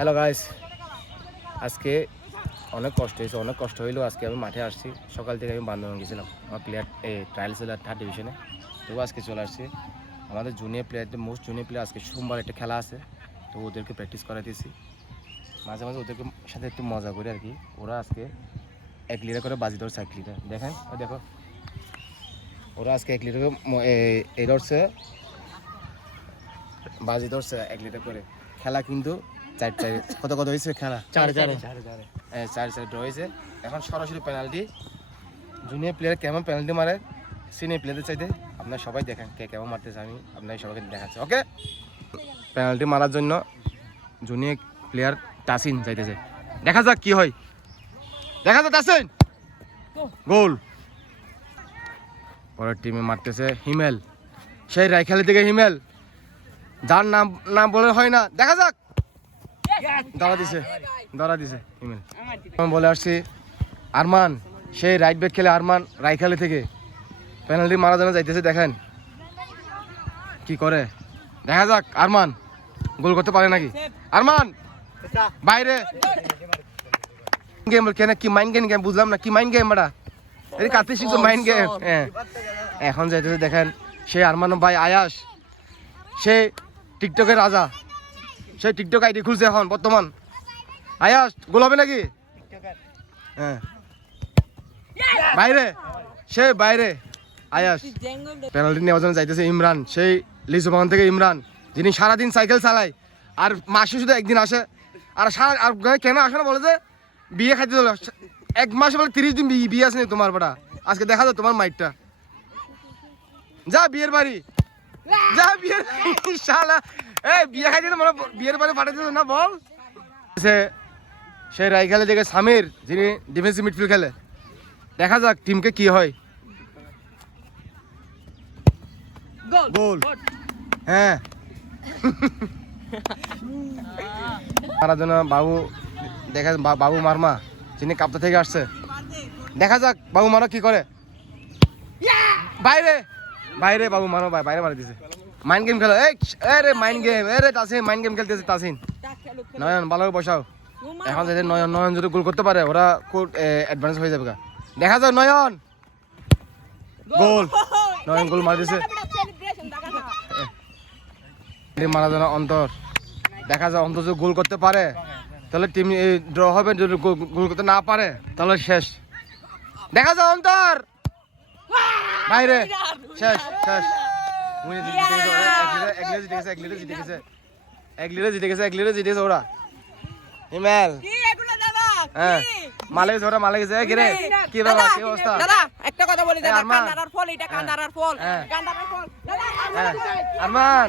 Hello guys, আজকে অনেক কষ্ট হইলেও আজকে আমি মাঠে আসছি। সকাল থেকে আমি বান্দরবান গেছিলাম, আমার প্লেয়ার ট্রায়াল ছিল 3rd ডিভিশনে। তবু আজকে চলে আসছি। আমাদের জুনিয়র প্লেয়ারদের মোস্ট জুনিয়র প্লেয়ার আজকে সোমবার একটা খেলা আছে, তো ওদেরকে প্র্যাকটিস করাইতেছি। মাঝে মাঝে ওদেরকে সাথে একটু মজা করি আর কি। ওরা আজকে 1 লিটার করে বাজি ধরছে, 1 লিটার দেখেন, ও দেখো ওরা আজকে 1 লিটার এই ধরছে, বাজি ধরছে 1 লিটার করে। খেলা কিন্তু কত হয়েছে খেলা 4-4 ড্র হয়েছে। এখন সরাসরি পেনাল্টি। জুনিয়র প্লেয়ার কেমন পেনাল্টি মারে সিনিয়র প্লেয়ারদের চাইতে আপনারা সবাই দেখেন কে কেমন মারতেছে, আমি আপনাকে সবাইকে দেখাচ্ছি। ওকে, পেনাল্টি মারার জন্য জুনিয়র প্লেয়ার তাসিন চাইতেছে, দেখা যাক কি হয়। দেখা যাক তাসিন গোল। পরের টিমে মারতেছে হিমেল, সেই রাইখালি থেকে হিমেল, যার নাম বলে হয় না। দেখা যাক, ধরা দিছে হিমেল। বলে আসছি আরমান, সেই রাইট ব্যাক খেলে আরমান রাইখালি থেকে পেনাল্টি মারা জন্য যাইতেছে। দেখেন কি করে, দেখা যাক আরমান গোল করতে পারে নাকি। আরমান বাইরে গেম কেন, কি মাইন্ড গেম বুঝলাম না, কি মাইন্ড গেম এটা কাতে শিখছো মাইন্ড গেম। হ্যাঁ, এখন যাইতেছে দেখেন সেই আরমান ভাই আয়াস, সে টিকটকের রাজা, সেই টিকটক আইডি খুলছে এখন বর্তমান। আয়াস গোল হবে নাকি? হ্যাঁ, বাইরে সে বাইরে আয়াস। পেনাল্টি নেওয়ার জন্য যাইতেছে ইমরান, সেই লিচু বাগান থেকে ইমরান, যিনি সারাদিন সাইকেল চালায় আর মাসে শুধু একদিন আসে। আর কেন আসে না বলে যে বিয়ে খাইতে চলে 1 মাসে বলে 30 দিন বিয়ে আসেনি তোমার বেটা। আজকে দেখা যায় তোমার মাইটটা, যা বিয়ের বাড়ি, যা বিয়ের শালা। এই বিয়ে খাইতে মানে বিয়ের বাড়ি পাঠাতে না বল। সে রাইখালে থেকে সামির, যিনি ডিফেন্সিভ মিডফিল্ড খেলে। দেখা যাক টিমকে কি হয়। গোল, হ্যাঁ। মারার জন্য বাবু, দেখা বাবু মারমা, যিনি কাপ্তা থেকে আসছে। দেখা যাক বাবু মারো কি করে। বাইরে বাইরে বাবু মারো, বাইরে মারা দিছে। মাইন্ড গেম খেলো, রে মাইন্ড গেম, রে তাসিন মাইন্ড গেম খেলতেছে। তাসিন নয়ন ভালো বসাও। এখন যদি নয়ন যদি গোল করতে পারে ওরা অ্যাডভান্স হয়ে যাবে। দেখা যাক নয়ন গোল, নয়ন গোল মারা দিছে। মারা যেন অন্তর, দেখা যায় অন্তর যদি গোল করতে পারে তাহলে টিম ড্র হবে, যদি গোল করতে না পারে তাহলে শেষ। দেখা যায় অন্তর বাইরে, শেষ শেষ। 1 লিটার জিতে গেছে ওরা। হিমেল হ্যাঁ মালে গেছে, ওরা মালে গেছে। গিরে কি বাবা, কি অবস্থা? দাদা একটা কথা বলি, দাদা কান্দারার ফল, এটা কান্দারার ফল, কান্দারার ফল। আরমান